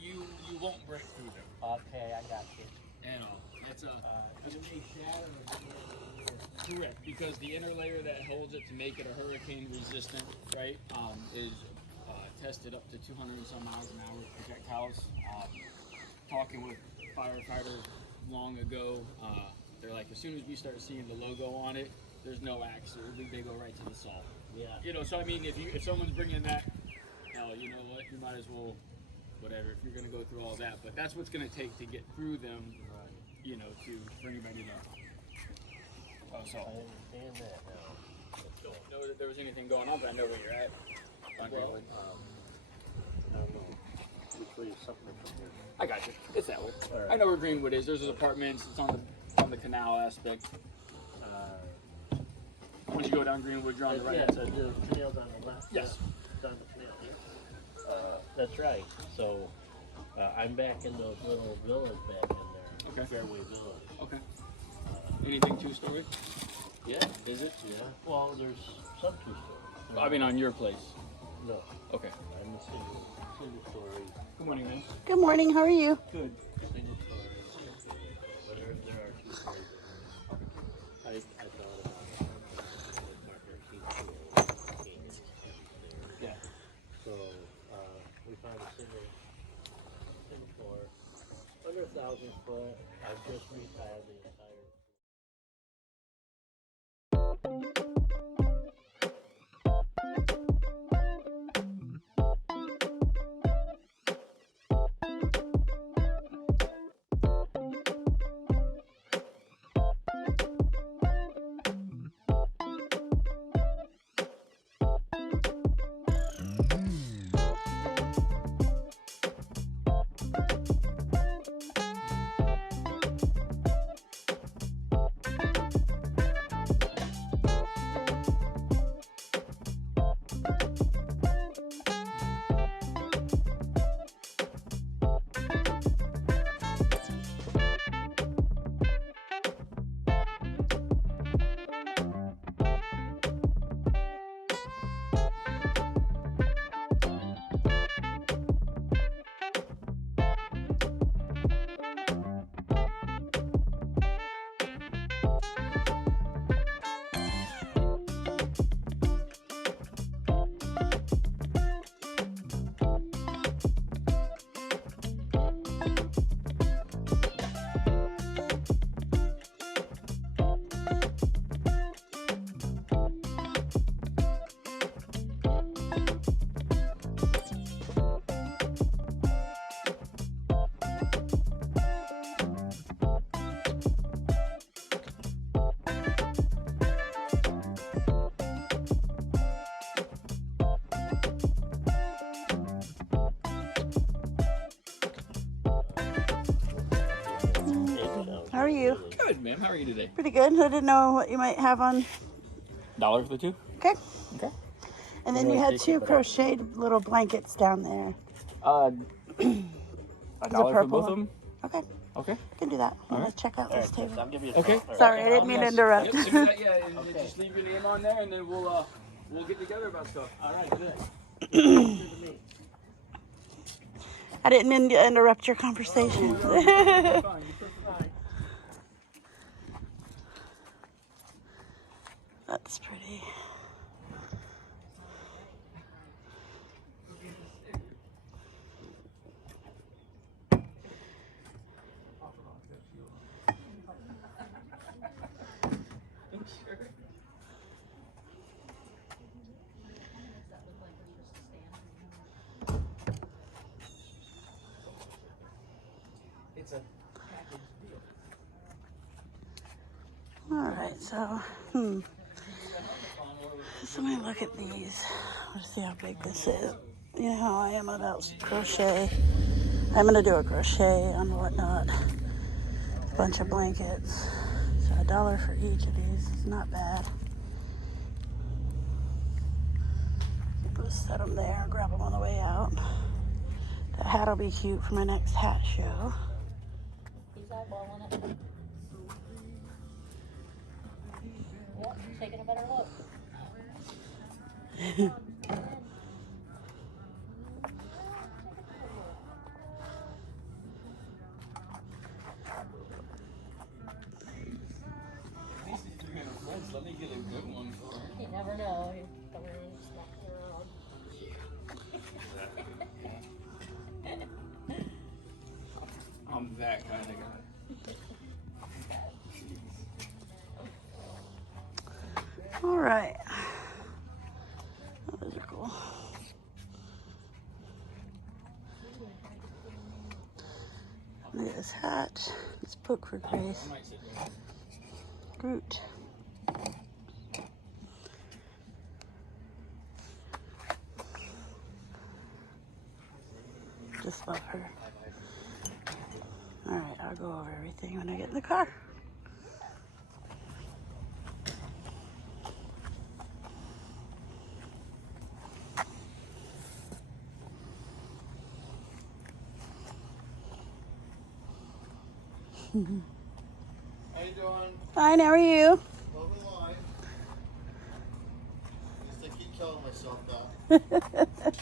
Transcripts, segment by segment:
you won't break through them. Okay, I got you. And it's a Shatter correct, because the inner layer that holds it to make it a hurricane resistant, right, is tested up to 200 and some miles an hour projectiles. Talking with firefighters long ago, they're like, as soon as we start seeing the logo on it, there's no accident. They go right to the salt. Yeah. You know, so I mean, if someone's bringing that, hell, you know what, you might as well, whatever. If you're gonna go through all that, but that's what's gonna take to get through them. Right. You know, for anybody to. So. I understand that now. Don't know that there was anything going on, but I know where you're at. Well, I don't know. Which way is something from here? I got you. It's that way. Right. I know where Greenwood is. There's apartments. It's on the canal aspect. Once you go down Greenwood, you're on the right hand side. The canal's on the left. Yes. It's on the canal here. That's right. So I'm back in those little villas back in there. Okay. Fairway Villas. Okay. Anything two-story? Yeah. Is it? Yeah. Well, there's some two-story. I mean, on your place. No. Okay. I'm a single story. Good morning, man. Good morning, how are you? Good. Single story. But there are two stories. I thought about Yeah. So we found a single floor, under 1,000 foot. I've just retiled the entire. How are you? Good, ma'am. How are you today? Pretty good. I didn't know what you might have on. $1 for the two? Okay. Okay. And then you had two crocheted little blankets down there. $1 for purple both one. of them? Okay. Okay. I can do that. Let's check out this table. I'll give you a Okay. call. Sorry, I didn't mean to interrupt. Yep, yeah, and just leave your name on there, and then we'll get together about stuff. All right, good. I didn't mean to interrupt your conversation. You're fine. You're perfectly fine. That's pretty. It's a package deal. All right, so, so let me look at these. Let's see how big this is. You know how I am about crochet. I'm gonna do a crochet on whatnot. A bunch of blankets. So $1 for each of these is not bad. Just set them there, grab them on the way out. The hat will be cute for my next hat show. He's eyeballing it. Yep, taking a better look. Look at his hat. Let's poke for Grace. I might sit there. Groot. Just love her. Alright, I'll go over everything when I get in the car. How you doing? Fine, how are you? Loving life. At least I keep telling myself that.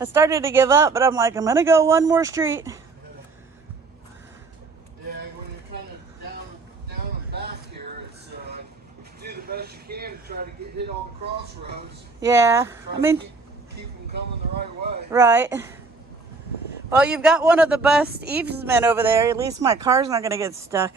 I started to give up, but I'm like, I'm gonna go one more street. Yeah, when you're kind of down and back here, it's do the best you can to try to hit all the crossroads. Yeah, Try I mean, to keep them coming the right way. right. Well, you've got one of the best eavesmen over there. At least my car's not gonna get stuck.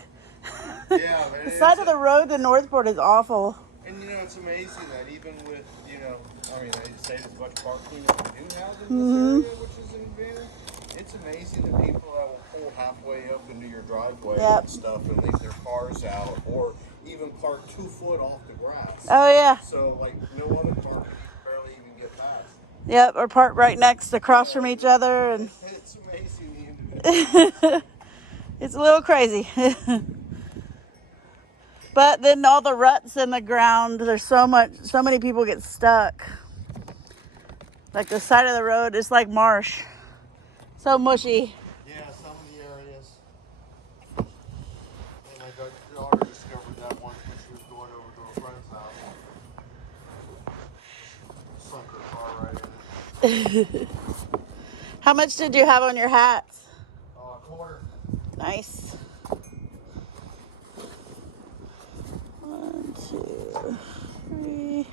Yeah, man. The side of the road to Northport is awful. And you know, it's amazing that even with, you know, I mean, they say as much parking as we do have in this area, which is an advantage. It's amazing the people that will pull halfway up into your driveway and stuff and leave their cars out, or even park 2 foot off the grass. Oh yeah. So like no other car can barely even get past. Yep, or parked right next across from each other, and It's amazing. it's a little crazy. But then all the ruts in the ground, there's so many people get stuck. Like the side of the road is like marsh. So mushy. Yeah, some of the areas. And my daughter discovered that once when she was going over to a friend's house. Sunk her car right in it. How much did you have on your hats? Quarter. Nice. 1, 2, 3.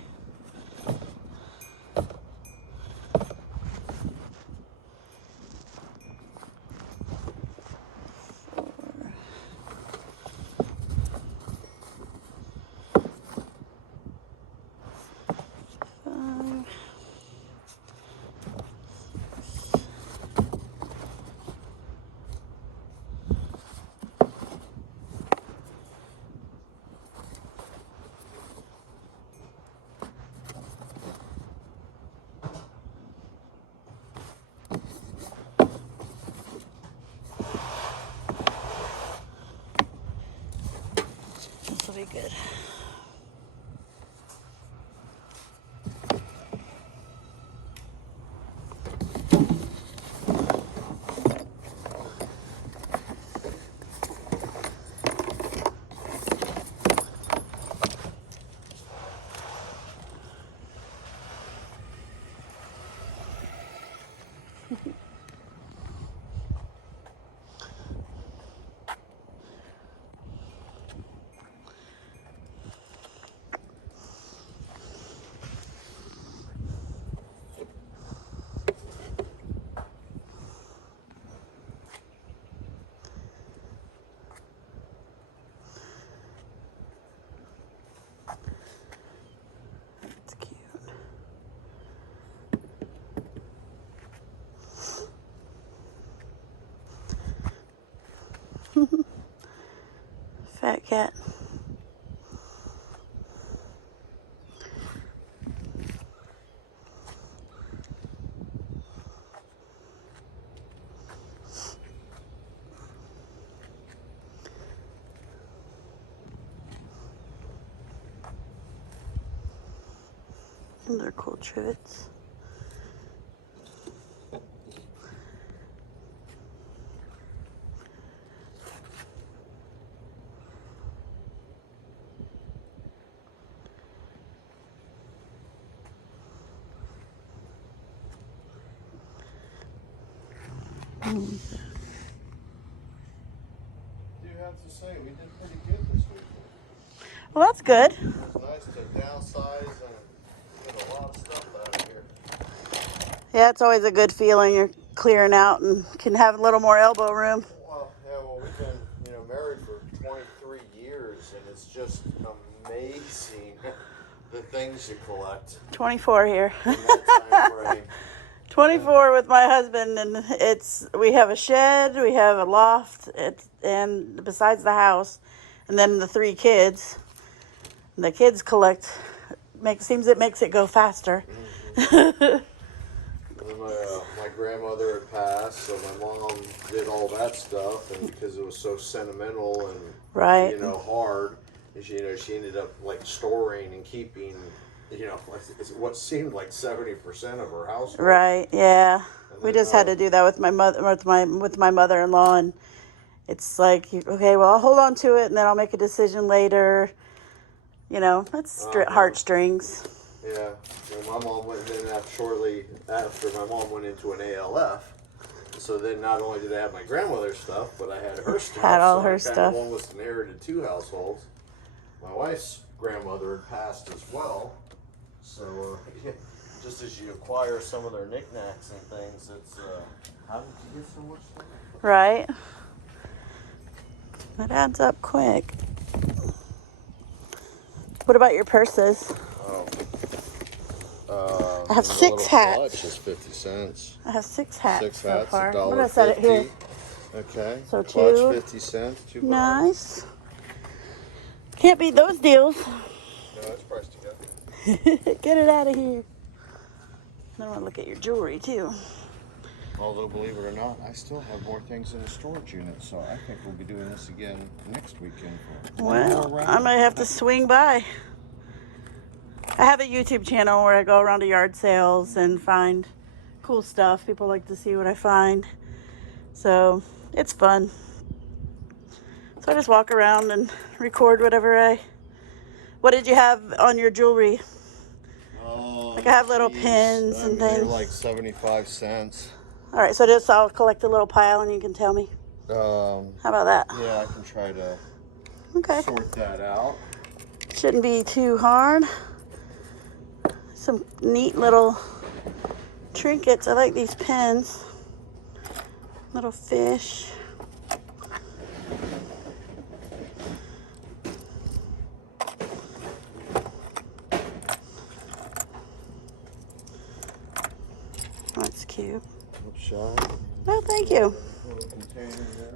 This will be good. That's cute. Fat cat. And they're cool trivets. I do have to say, we did pretty good this week. Well, that's good. It was nice to downsize and get a lot of stuff out of here. Yeah, it's always a good feeling. You're clearing out and can have a little more elbow room. Well, we've been, married for 23 years, and it's just amazing the things you collect 24 here. in that time frame. 24 with my husband, and we have a shed, we have a loft, and besides the house, and then the 3 kids. And the kids collect. It makes it go faster. And my grandmother had passed, so my mom did all that stuff, and because it was so sentimental and Right. hard, she ended up like storing and keeping, what seemed like 70% of her household. Right. Yeah. And We then, just had to do that with my mother-in-law, and it's like, okay, well, I'll hold on to it, and then I'll make a decision later. That's heartstrings. Yeah, and my mom went. Then shortly after, my mom went into an ALF. So then, not only did I have my grandmother's stuff, but I had her stuff. Had all so her I stuff. kind of almost inherited 2 households. My wife's grandmother had passed as well. So just as you acquire some of their knickknacks and things, it's how did you get so much stuff? Right. It adds up quick. What about your purses? I have 6 hats. Clutch is 50 cents. I have 6 hats 6 so hats, far. I'm gonna set it here. Okay. So clutch 2. 50 cents. 2 bucks. Nice. Can't beat those deals. No, that's priced together. Get it out of here. I want to look at your jewelry too. Although, believe it or not, I still have more things in the storage unit, so I think we'll be doing this again next weekend. Well, I might have to swing by. I have a YouTube channel where I go around to yard sales and find cool stuff. People like to see what I find. So, it's fun. So I just walk around and record whatever What did you have on your jewelry? Like I have little pins and things. They're like 75 cents. All right, so I'll collect a little pile and you can tell me. How about that? Yeah, I can try to sort that out. Shouldn't be too hard. Some neat little trinkets. I like these pins. Little fish. That's cute. Shot. Oh, thank you. Little container there.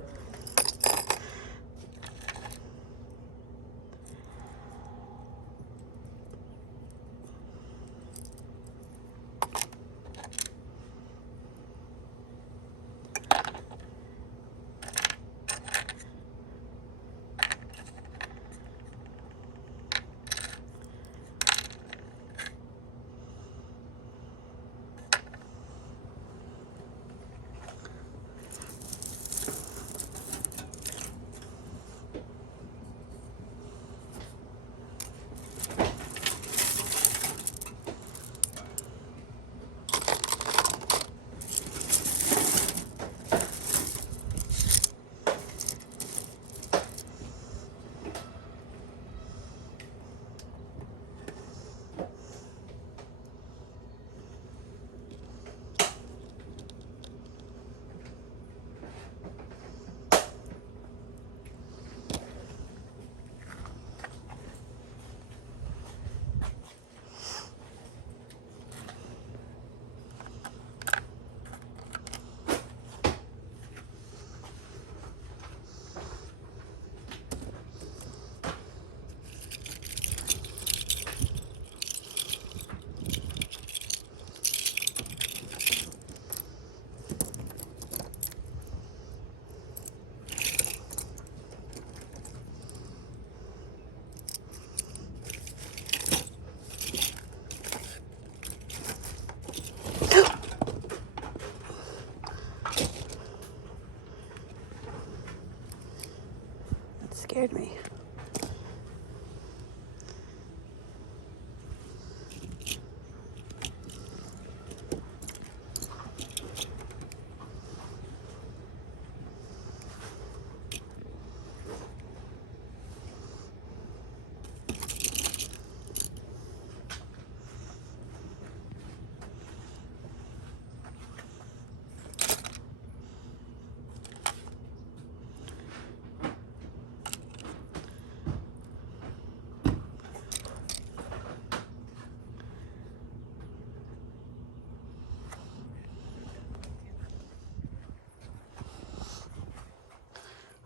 Scared me.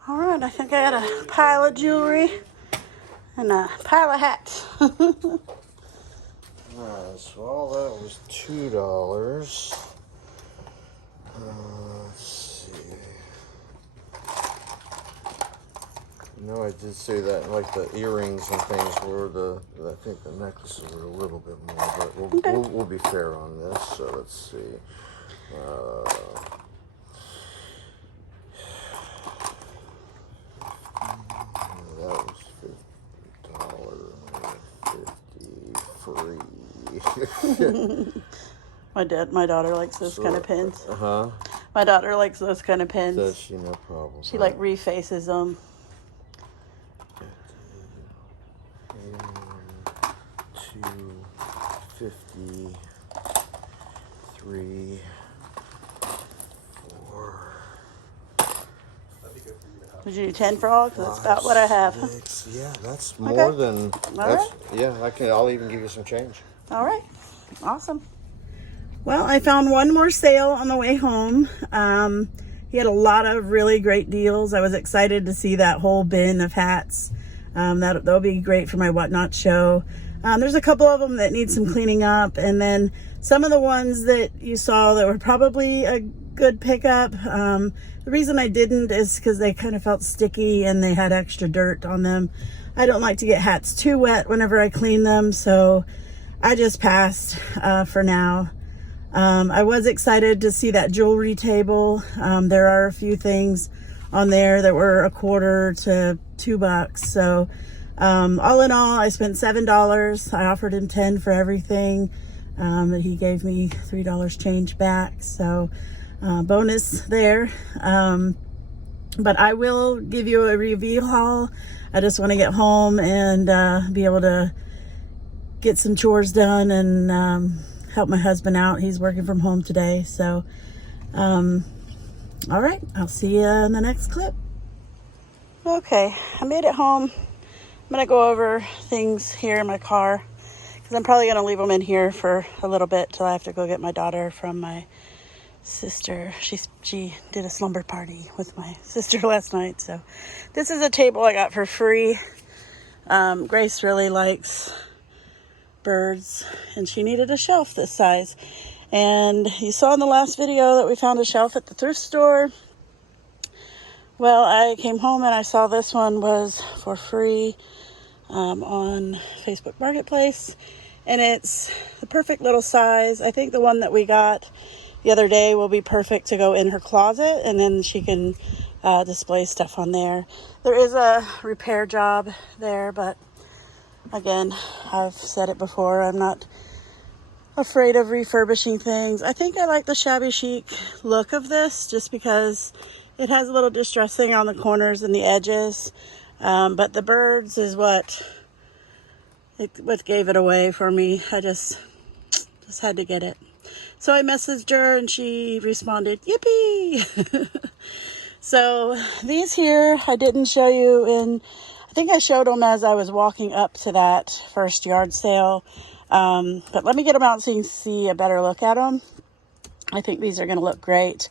All right, I think I got a pile of jewelry and a pile of hats. Alright, so all that was $2. Let's see. No, I did say that, like the earrings and things were I think the necklaces were a little bit more, but we'll be fair on this. So let's see. That was $50 free. My daughter likes those kind of pins. Uh-huh. My daughter likes those kind of pins. Does she? No problem. She like refaces them. 250, 3, 4. Would you do 10 for all? Because that's about what I have. 6. Yeah, that's more than. Right. Yeah, I'll even give you some change. All right. Awesome. Well, I found one more sale on the way home. He had a lot of really great deals. I was excited to see that whole bin of hats. That'll be great for my Whatnot show. There's a couple of them that need some cleaning up, and then some of the ones that you saw that were probably a good pickup. The reason I didn't is because they kind of felt sticky and they had extra dirt on them. I don't like to get hats too wet whenever I clean them, so I just passed for now. I was excited to see that jewelry table. There are a few things on there that were $1 to $2. So all in all, I spent $7. I offered him $10 for everything. And he gave me $3 change back. So bonus there. But I will give you a review haul. I just want to get home and be able to get some chores done and help my husband out. He's working from home today. So all right, I'll see you in the next clip. Okay, I made it home. I'm gonna go over things here in my car because I'm probably gonna leave them in here for a little bit till I have to go get my daughter from my sister. She did a slumber party with my sister last night. So this is a table I got for free. Grace really likes birds and she needed a shelf this size. And you saw in the last video that we found a shelf at the thrift store. Well, I came home and I saw this one was for free on Facebook Marketplace. And it's the perfect little size. I think the one that we got the other day will be perfect to go in her closet. And then she can display stuff on there. There is a repair job there, but again, I've said it before, I'm not afraid of refurbishing things. I think I like the shabby chic look of this just because it has a little distressing on the corners and the edges. But the birds is what gave it away for me. I just had to get it. So I messaged her and she responded, yippee! So these here, I didn't show you in, I think I showed them as I was walking up to that first yard sale. But let me get them out so you can see a better look at them. I think these are going to look great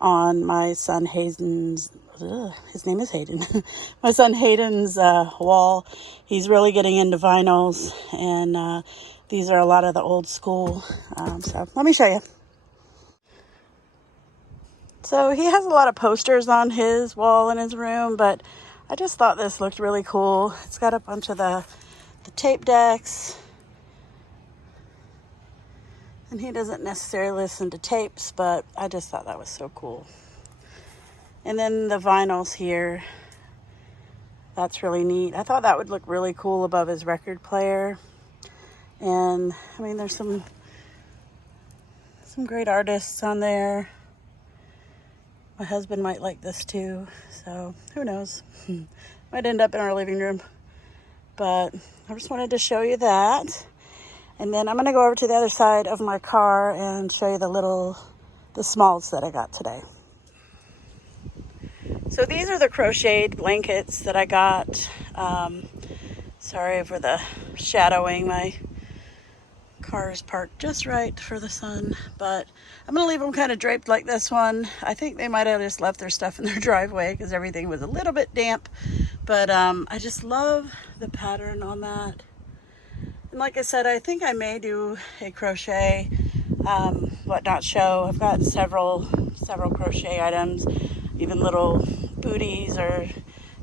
on my son Hayden's, his name is Hayden, my son Hayden's wall. He's really getting into vinyls, and these are a lot of the old school. So let me show you. So he has a lot of posters on his wall in his room, but I just thought this looked really cool. It's got a bunch of the tape decks. And he doesn't necessarily listen to tapes, but I just thought that was so cool. And then the vinyls here. That's really neat. I thought that would look really cool above his record player. And, I mean, there's some great artists on there. My husband might like this too, so who knows. Might end up in our living room. But I just wanted to show you that. And then I'm going to go over to the other side of my car and show you the smalls that I got today. So these are the crocheted blankets that I got. Sorry for the shadowing. My car is parked just right for the sun, but I'm gonna leave them kind of draped like this one. I think they might have just left their stuff in their driveway because everything was a little bit damp, but I just love the pattern on that. And like I said, I think I may do a crochet whatnot show. I've got several crochet items, even little booties or,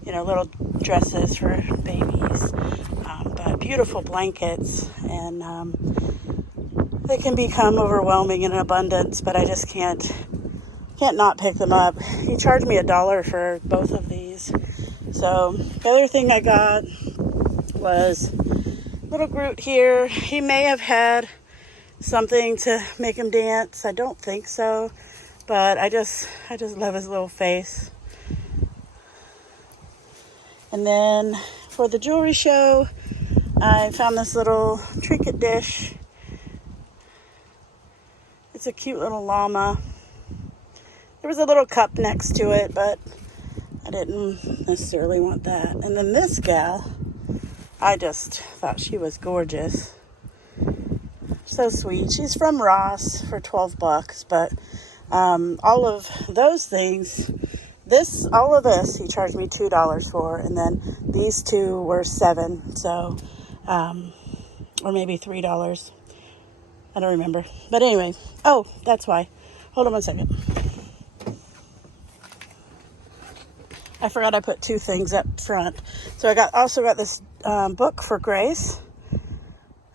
you know, little dresses for babies, but beautiful blankets, and they can become overwhelming in abundance, but I just can't not pick them up. He charged me $1 for both of these. So the other thing I got was little Groot here. He may have had something to make him dance. I don't think so, but I just love his little face. And then for the jewelry show, I found this little trinket dish. It's a cute little llama. There was a little cup next to it, but I didn't necessarily want that. And then this gal, I just thought she was gorgeous. So sweet. She's from Ross for $12, but all of those things, all of this, he charged me $2 for, and then these two were $7, so, or maybe $3. I don't remember. But anyway, oh, that's why. Hold on one second. I forgot I put two things up front. So I also got this book for Grace.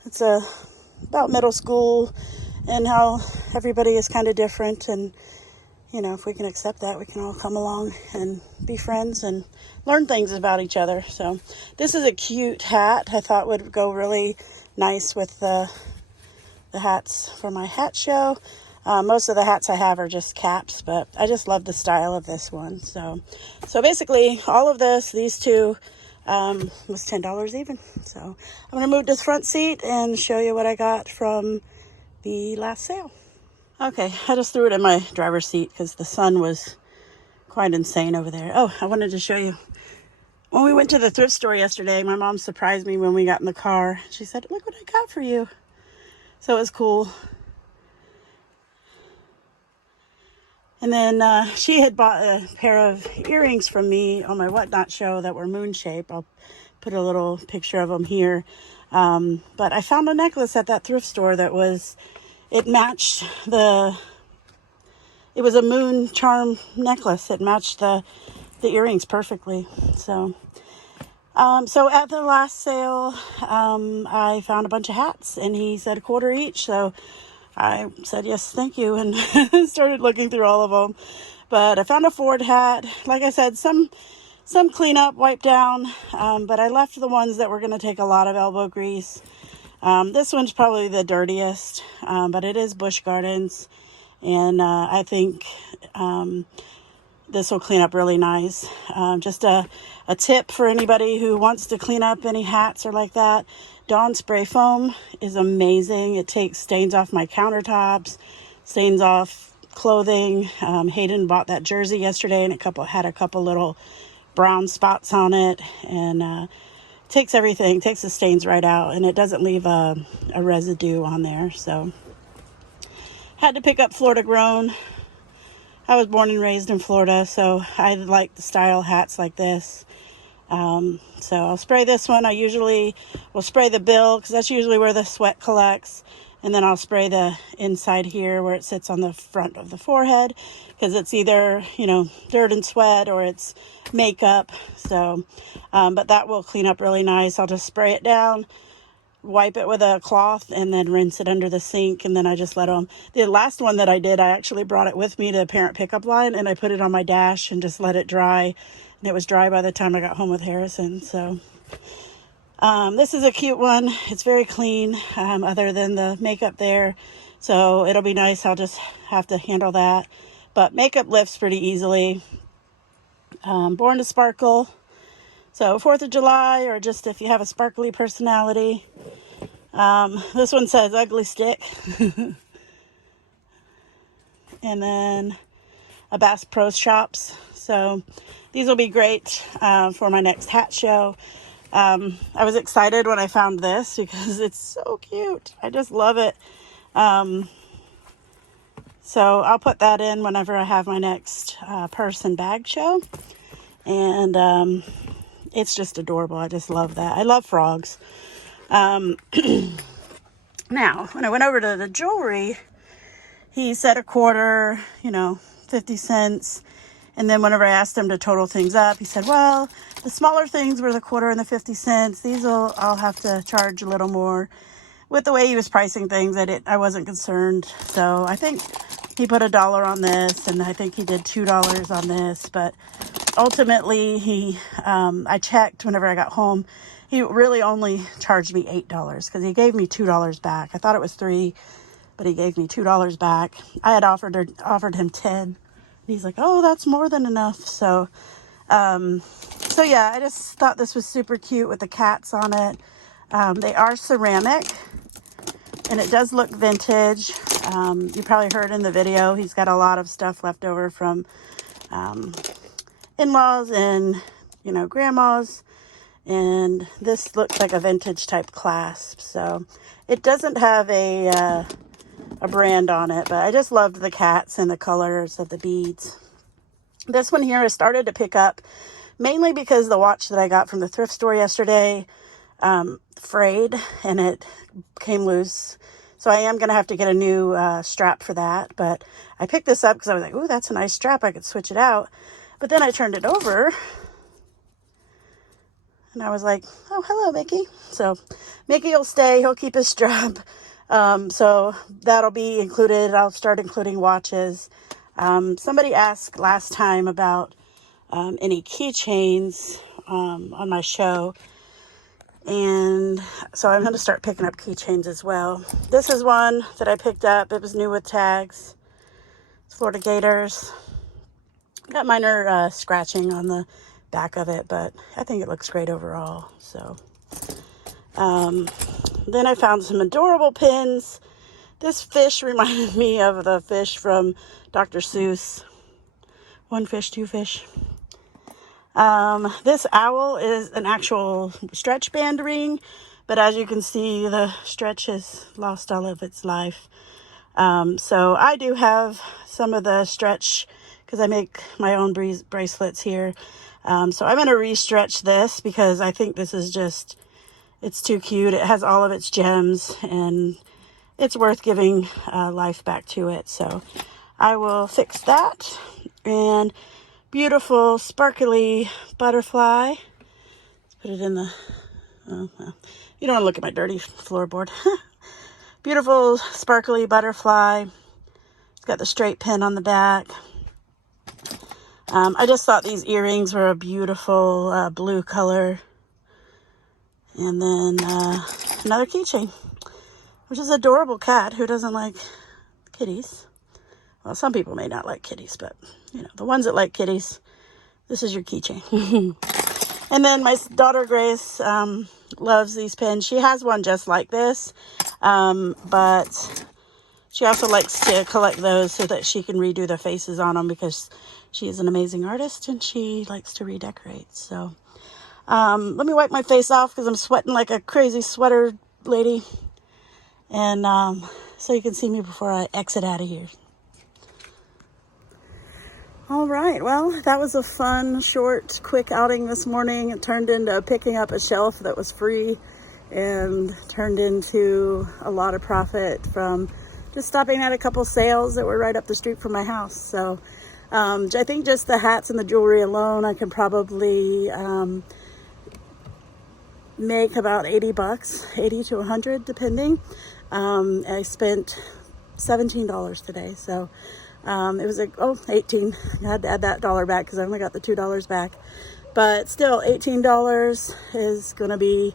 It's about middle school and how everybody is kind of different, and you know, if we can accept that, we can all come along and be friends and learn things about each other. So this is a cute hat. I thought would go really nice with the hats for my hat show. Most of the hats I have are just caps, but I just love the style of this one. So basically all of these two, was $10 even. So I'm going to move to the front seat and show you what I got from the last sale. Okay, I just threw it in my driver's seat because the sun was quite insane over there. Oh, I wanted to show you. When we went to the thrift store yesterday, my mom surprised me when we got in the car. She said, "Look what I got for you." So it was cool. And then she had bought a pair of earrings from me on my Whatnot show that were moon shape. I'll put a little picture of them here. But I found a necklace at that thrift store that it matched it was a moon charm necklace. It matched the earrings perfectly. So at the last sale, I found a bunch of hats, and he said $1 each. So I said, yes, thank you, and started looking through all of them. But I found a Ford hat. Like I said, some cleanup, wipe down, but I left the ones that were going to take a lot of elbow grease. This one's probably the dirtiest, but it is Busch Gardens, and I think this will clean up really nice. Just a tip for anybody who wants to clean up any hats or like that. Dawn spray foam is amazing. It takes stains off my countertops, stains off clothing. Hayden bought that jersey yesterday, and it had a couple little brown spots on it, and takes everything, takes the stains right out, and it doesn't leave a residue on there. So had to pick up Florida grown. I was born and raised in Florida, so I like the style hats like this. So I'll spray this one. I usually will spray the bill because that's usually where the sweat collects, and then I'll spray the inside here where it sits on the front of the forehead, because it's either, you know, dirt and sweat or it's makeup. So but that will clean up really nice. I'll just spray it down, wipe it with a cloth, and then rinse it under the sink, and then I just let them. The last one that I did, I actually brought it with me to the parent pickup line, and I put it on my dash and just let it dry, and it was dry by the time I got home with Harrison. So this is a cute one. It's very clean, other than the makeup there, so it'll be nice. I'll just have to handle that, but makeup lifts pretty easily. Born to Sparkle. So 4th of July, or just if you have a sparkly personality. This one says Ugly Stick. And then a Bass Pro Shops. So these will be great for my next hat show. I was excited when I found this because it's so cute. I just love it. So I'll put that in whenever I have my next purse and bag show. And it's just adorable. I just love that. I love frogs. Now, when I went over to the jewelry, he said a quarter, 50 cents. And then whenever I asked him to total things up, he said, well, the smaller things were the quarter and the 50 cents. These I'll have to charge a little more. With the way he was pricing things, I wasn't concerned. So I think he put $1 on this, and I think he did $2 on this. But ultimately, I checked whenever I got home. He really only charged me $8 because he gave me $2 back. I thought it was $3, but he gave me $2 back. I had offered him $10. He's like, oh, that's more than enough. So yeah, I just thought this was super cute with the cats on it. They are ceramic, and it does look vintage. You probably heard in the video, he's got a lot of stuff left over from in-laws and, grandmas. And this looks like a vintage type clasp. So it doesn't have a brand on it, but I just loved the cats and the colors of the beads. This one here I started to pick up mainly because the watch that I got from the thrift store yesterday frayed and it came loose. So I am going to have to get a new strap for that. But I picked this up because I was like, ooh, that's a nice strap. I could switch it out. But then I turned it over and I was like, oh, hello, Mickey. So Mickey will stay. He'll keep his strap. So that'll be included. I'll start including watches. Somebody asked last time about any keychains on my show. And so I'm going to start picking up keychains as well. This is one that I picked up. It was new with tags. It's Florida Gators. Got minor scratching on the back of it, but I think it looks great overall. So then I found some adorable pins. This fish reminded me of the fish from Dr. Seuss. One fish, two fish. This owl is an actual stretch band ring, but as you can see, the stretch has lost all of its life. So I do have some of the stretch because I make my own bracelets here. So I'm going to re-stretch this because I think this is just, it's too cute. It has all of its gems and it's worth giving life back to it. So I will fix that. And beautiful sparkly butterfly. Let's put it in the, oh, well, you don't want to look at my dirty floorboard. Beautiful sparkly butterfly. It's got the straight pin on the back. I just thought these earrings were a beautiful blue color. And then another keychain, which is an adorable cat. Who doesn't like kitties? Well, some people may not like kitties, but, the ones that like kitties, this is your keychain. And then my daughter, Grace, loves these pins. She has one just like this, but she also likes to collect those so that she can redo the faces on them because she is an amazing artist and she likes to redecorate. So let me wipe my face off because I'm sweating like a crazy sweater lady. And so you can see me before I exit out of here. All right, well, that was a fun, short, quick outing this morning. It turned into picking up a shelf that was free and turned into a lot of profit from just stopping at a couple sales that were right up the street from my house. So I think just the hats and the jewelry alone, I can probably make about $80, 80 to 100 depending. I spent $17 today, so it was like, 18. I had to add that $1 back because I only got the $2 back. But still, $18 is going to be,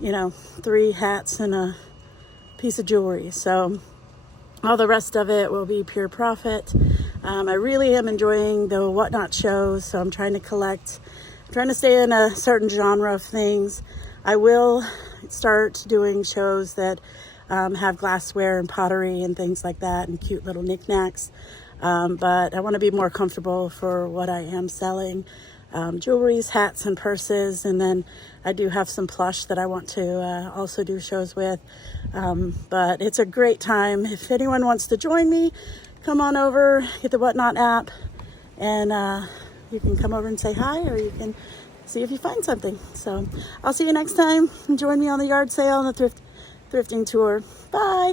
3 hats and a piece of jewelry. So all the rest of it will be pure profit. I really am enjoying the Whatnot shows, so I'm trying to collect. I'm trying to stay in a certain genre of things. I will start doing shows that have glassware and pottery and things like that and cute little knickknacks. But I want to be more comfortable for what I am selling. jewelries, hats, and purses. And then I do have some plush that I want to also do shows with. But it's a great time. If anyone wants to join me, come on over, get the Whatnot app, and you can come over and say hi, or you can see if you find something. So I'll see you next time. Join me on the yard sale and the thrifting tour. Bye.